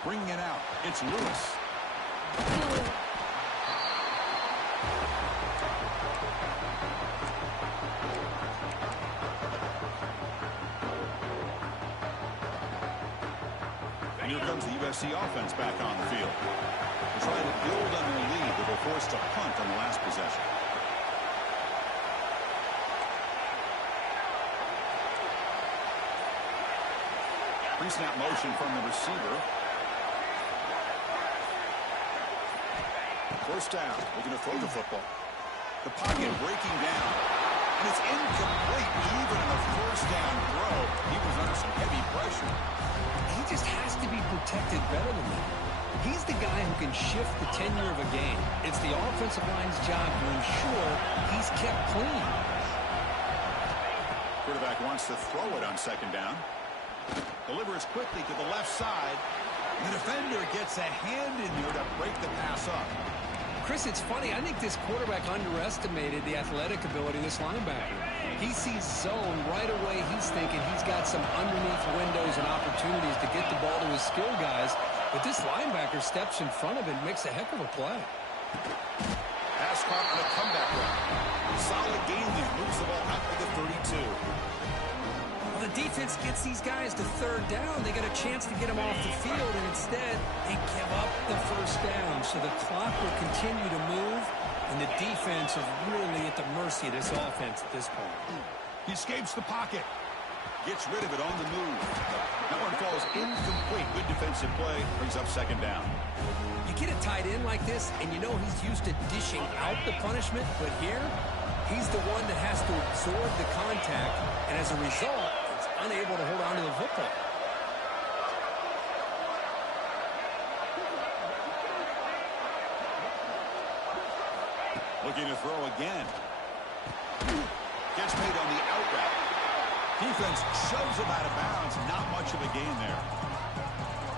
Bringing it out. It's Lewis. And here comes the USC offense back on the field. They're trying to build on their lead. They were forced to punt on the last possession. Pre-snap motion from the receiver. 1st down. Looking to throw the football. The pocket breaking down. And it's incomplete even in the 1st down throw. He was under some heavy pressure. He just has to be protected better than that. He's the guy who can shift the tenure of a game. It's the offensive line's job to ensure he's kept clean. Quarterback wants to throw it on 2nd down. Delivers quickly to the left side. The defender gets a hand in there to break the pass up. Chris, it's funny. I think this quarterback underestimated the athletic ability of this linebacker. He sees zone right away. He's thinking he's got some underneath windows and opportunities to get the ball to his skill guys. But this linebacker steps in front of it and makes a heck of a play. Pass caught on a comeback run. Solid game there. Moves the ball out to the 32. Well, the defense gets these guys to third down. They got a chance to get them off the field, and instead they give up the first down. So the clock will continue to move, and the defense is really at the mercy of this offense at this point. He escapes the pocket. Gets rid of it on the move. That one falls incomplete. Good defensive play. Brings up second down. You get a tight end like this, and you know he's used to dishing out the punishment, but here, he's the one that has to absorb the contact, and as a result, is unable to hold on to the football. Looking to throw again. Gets made on the out route. Defense shoves him out of bounds. Not much of a gain there.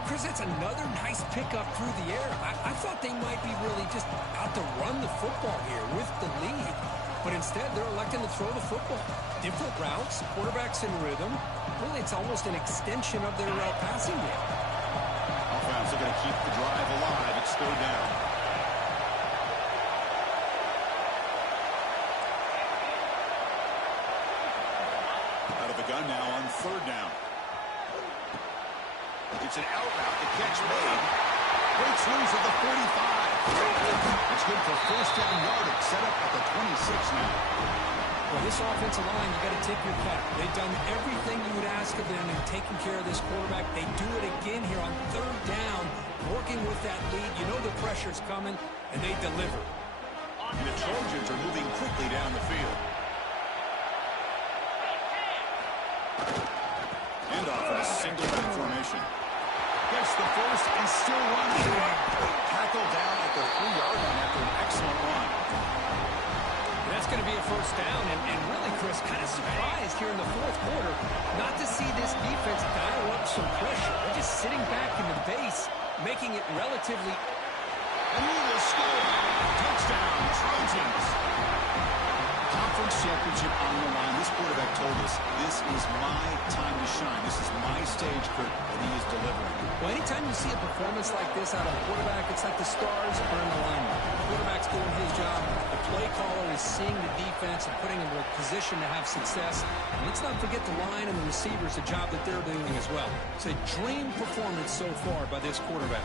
Chris, that's another nice pickup through the air. I thought they might be really just out to run the football here with the lead. But instead, they're electing to throw the football. Different routes, quarterbacks in rhythm. Really, it's almost an extension of their passing game. Offense are going to keep the drive alive. It's third down. Out of the gun now on third down. It's an out route. The catch made. Breaks loose at the 45. It's good for first down yardage. Set up at the 26 now. Well, this offensive line, you got to tip your cap. They've done everything you would ask of them in taking care of this quarterback. They do it again here on third down, working with that lead. You know the pressure's coming, and they deliver. And the Trojans are moving quickly down the field. Handoff in a single back formation. Gets the first and still runs. Tackled down at the 3-yard line after an excellent run. And that's going to be a first down. And really, Chris, kind of surprised here in the fourth quarter not to see this defense dial up some pressure. They're just sitting back in the base, making it relatively... And he will score. Touchdown, Trojans. Conference championship on the line. This quarterback told us, this is my time to shine. This is my stage, Kurt, and he is delivering. Well, anytime you see a performance like this out of a quarterback, it's like the stars are in alignment. The quarterback's doing his job. The play caller is seeing the defense and putting him in a position to have success. And let's not forget the line and the receivers, the job that they're doing as well. It's a dream performance so far by this quarterback.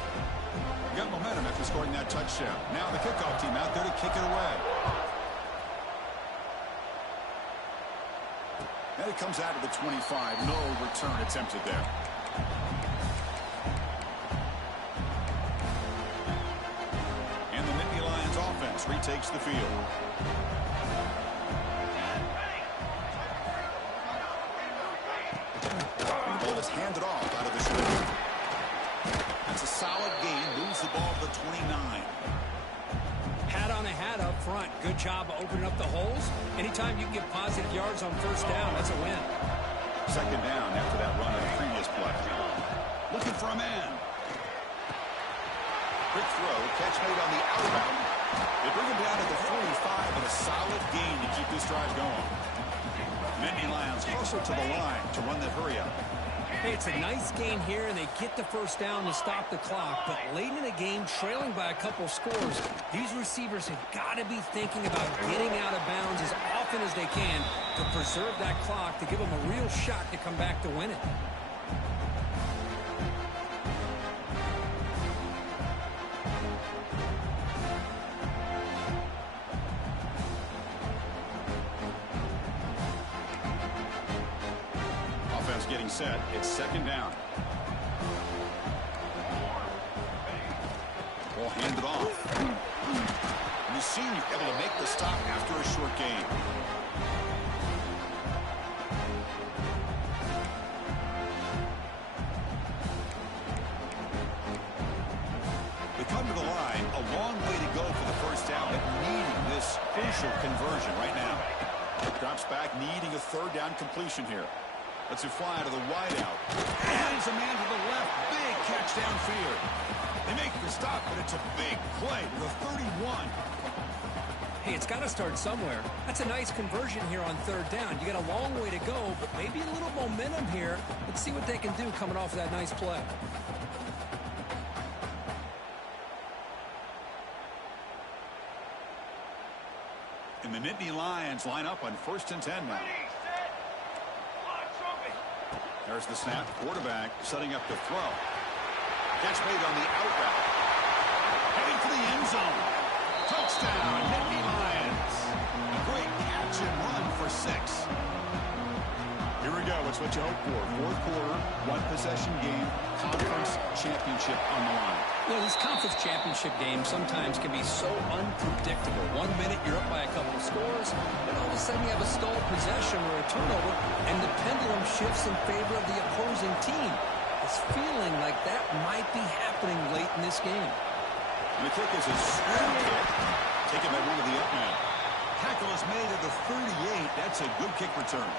Got momentum after scoring that touchdown. Now the kickoff team out there to kick it away. And it comes out of the 25. No return attempted there. And the Nittany Lions offense retakes the field. And the ball is handed off out of the shoulder. That's a solid gain. Moves the ball to the 29. Hat on a hat up front. Good job of opening up the holes. Anytime you can get positive yards on first down, that's a win. Second down after that run on the previous play. Looking for a man. Quick throw. Catch made on the out route. They bring him down to the 45 and a solid gain to keep this drive going. Nittany Lions closer to the line to run the hurry up. Hey, it's a nice gain here, and they get the first down to stop the clock. But late in the game, trailing by a couple scores, these receivers have got to be thinking about getting out of bounds as often as they can to preserve that clock, to give them a real shot to come back to win it. Getting set. It's second down. Ball handed off. And the senior able to make the stop after a short gain. They come to the line. A long way to go for the first down, but needing this crucial conversion right now. Drops back, needing a third down completion here. Lets it fly to the wideout. And he's a man to the left. Big catch downfield. They make the stop, but it's a big play to the 31. Hey, it's got to start somewhere. That's a nice conversion here on third down. You got a long way to go, but maybe a little momentum here. Let's see what they can do coming off of that nice play. And the Nittany Lions line up on 1st and 10 now. There's the snap. Quarterback setting up to throw. Catch made on the out route. Heading for the end zone. Touchdown, Nittany Lions. A great catch and run for 6. Here we go. It's what you hope for. Fourth quarter, one-possession game, conference championship on the line. You know, these conference championship games sometimes can be so unpredictable. 1 minute you're up by a couple of scores, then all of a sudden you have a stalled possession or a turnover, and the pendulum shifts in favor of the opposing team. It's feeling like that might be happening late in this game. And the kick is a straight kick. Taken by one of the up men. Tackle is made at the 38. That's a good kick return.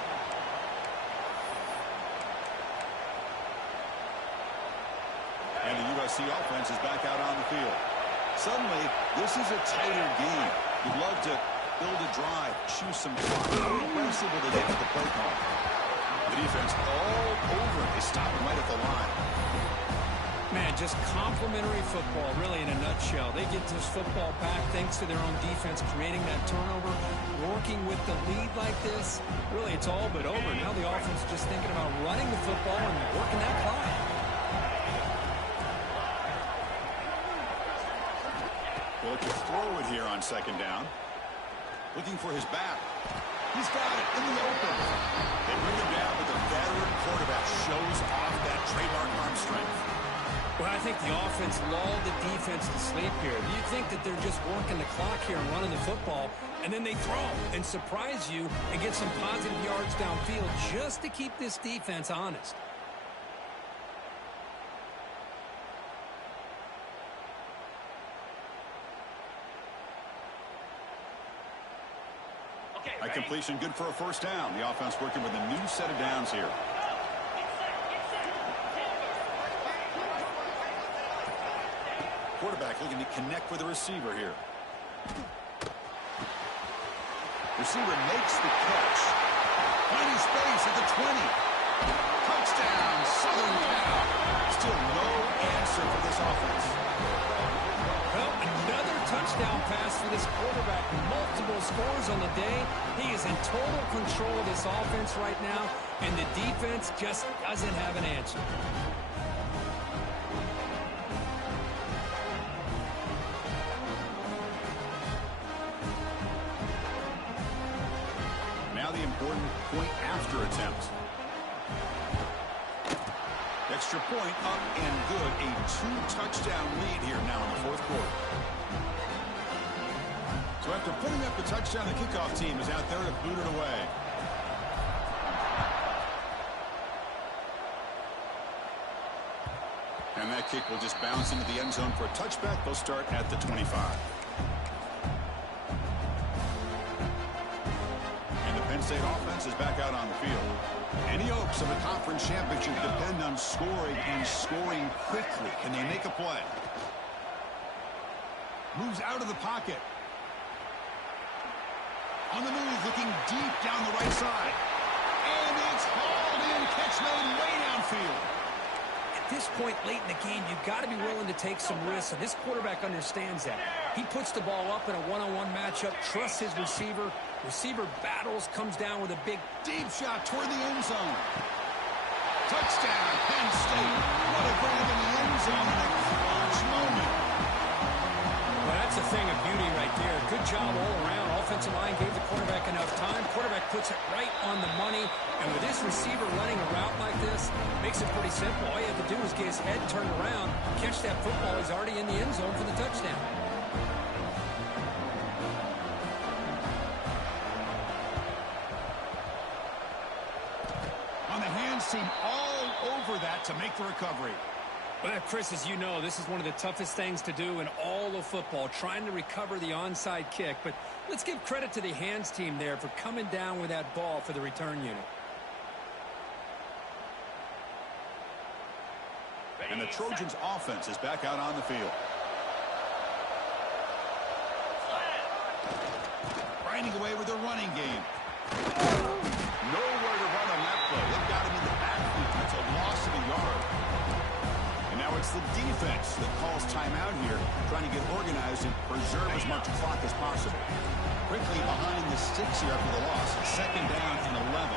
And the USC offense is back out on the field. Suddenly, this is a tighter game. You'd love to build a drive, choose some clock. How aggressive will they get with the play call? The defense all over it. They stop him right at the line. Man, just complimentary football, really, in a nutshell. They get this football back thanks to their own defense, creating that turnover, working with the lead like this. Really, it's all but over. Now the offense is just thinking about running the football and working that clock. Well, to throw it here on second down. Looking for his back. He's got it in the open. They bring him down, but the veteran quarterback shows off that trademark arm strength. Well, I think the offense lulled the defense to sleep here. Do you think that they're just working the clock here and running the football, and then they throw and surprise you and get some positive yards downfield just to keep this defense honest? A completion good for a first down. The offense working with a new set of downs here. Quarterback looking to connect with the receiver here. Receiver makes the catch. Finding space at the 20. Touchdown, Southern Cal. Still no answer for this offense. Well, another touchdown pass for this quarterback. Multiple scores on the day. He is in total control of this offense right now, and the defense just doesn't have an answer. Now the important point after attempt. Extra point up and good. A 2-touchdown lead here now in the fourth quarter. So after putting up the touchdown, the kickoff team is out there to boot it away. And that kick will just bounce into the end zone for a touchback. They'll start at the 25. And the Penn State offense is back out on the field. Any hopes of a conference championship depend on scoring and scoring quickly. Can they make a play? Moves out of the pocket. On the move, looking deep down the right side. And it's hauled in. Catch made way downfield. At this point late in the game, you've got to be willing to take some risks, and this quarterback understands that. He puts the ball up in a one-on-one matchup, trusts his receiver. Receiver battles, comes down with a big deep shot toward the end zone. Touchdown, Penn State. What a grab in the end zone in a clutch moment. Well, that's a thing of beauty right there. Good job all around. Offensive line gave the quarterback enough time. Quarterback puts it right on the money. And with this receiver running a route like this, makes it pretty simple. All you have to do is get his head turned around, catch that football. He's already in the end zone for the touchdown. On the hands team all over that to make the recovery. Well, Chris, as you know, this is one of the toughest things to do in all of football, trying to recover the onside kick. But let's give credit to the hands team there for coming down with that ball for the return unit. And the Trojans' offense is back out on the field. Grinding away with a running game. Nowhere to run on that play. They've got him in the backfield. That's a loss of a yard. And now it's the defense that calls timeout here, trying to get organized and preserve as much clock as possible. Quickly behind the sticks here after the loss. Second down and 11.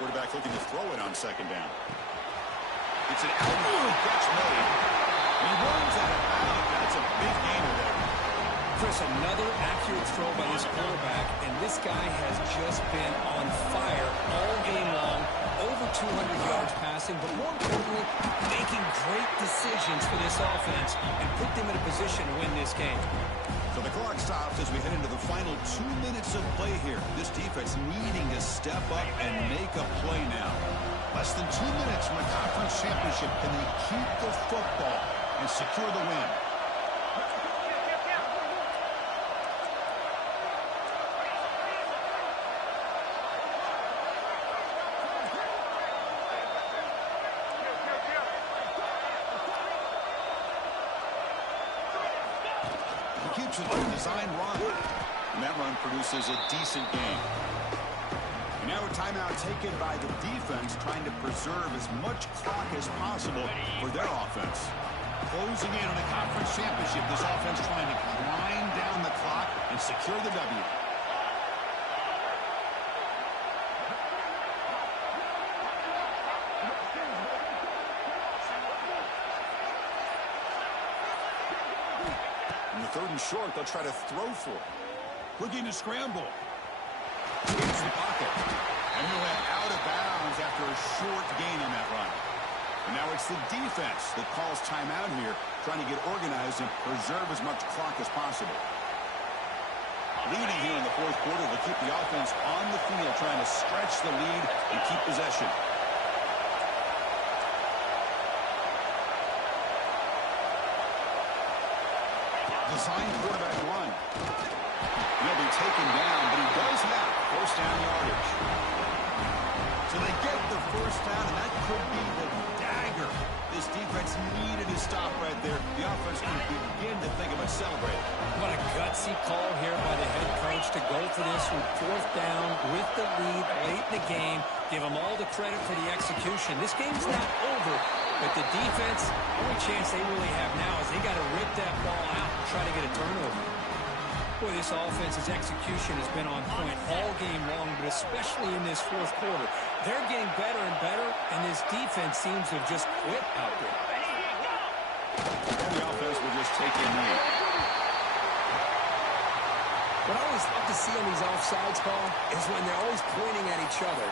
Quarterback looking to throw it on second down. It's an outbound catch made. He runs out of bounds. That's a big gainer there. Chris, another accurate throw by this quarterback, and this guy has just been on fire all game long. Over 200 yards passing, but more importantly, making great decisions for this offense and put them in a position to win this game. So the clock stops as we head into the final 2 minutes of play here. This defense needing to step up and make a play now. Less than 2 minutes from the conference championship. Can they keep the football and secure the win? Keeps it to a design run. And that run produces a decent gain. And now a timeout taken by the defense, trying to preserve as much clock as possible for their offense. Closing in on a conference championship, this offense trying to grind down the clock and secure the W. Third and short, they'll try to throw for it. Looking to scramble. Into the pocket. And he'll head out of bounds after a short gain on that run. And now it's the defense that calls timeout here, trying to get organized and preserve as much clock as possible. Leading here in the fourth quarter, they'll keep the offense on the field, trying to stretch the lead and keep possession. Designed quarterback run. He'll be taken down, but he does have first down yardage. So they get the first down, and that could be the dagger this defense needed to stop right there. The offense can begin to think about celebrating. What a gutsy call here by the head coach to go for this with fourth down with the lead late in the game. Give them all the credit for the execution. This game's not over, but the defense, the only chance they really have now is they got to rip that ball out and try to get a turnover. Boy, this offense's execution has been on point all game long, but especially in this fourth quarter. They're getting better and better, and this defense seems to have just quit out there. And the offense will just take a knee. What I always love to see on these offsides call is when they're always pointing at each other.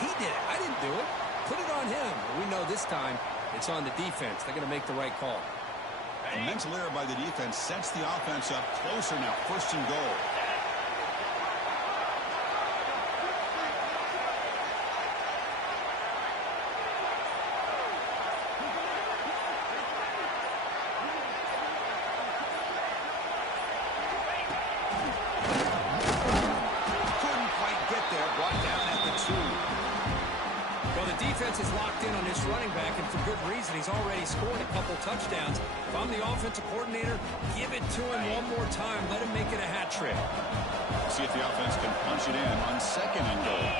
He did it. I didn't do it. Put it on him. We know this time it's on the defense. They're going to make the right call. A mental error by the defense sets the offense up closer now. First and goal. Couldn't quite get there. Brought down at the 2. Well, the defense is locked in on this running back, and for good reason. He's already scored a couple touchdowns. If I'm the offensive coordinator, give it to him one more time. Let him make it a hat trick. See if the offense can punch it in on second and goal.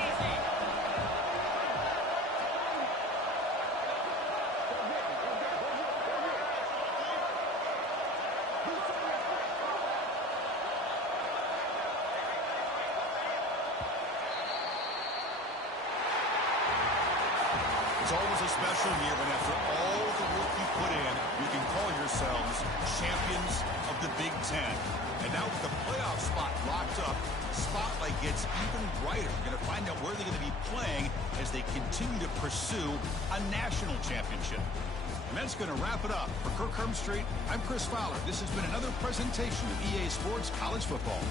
It's always a special year when after all the work you put in, you can call yourselves champions of the Big Ten. And now with the playoff spot locked up, the spotlight gets even brighter. We're going to find out where they're going to be playing as they continue to pursue a national championship. And that's going to wrap it up. For Kirk Street, I'm Chris Fowler. This has been another presentation of EA Sports College Football.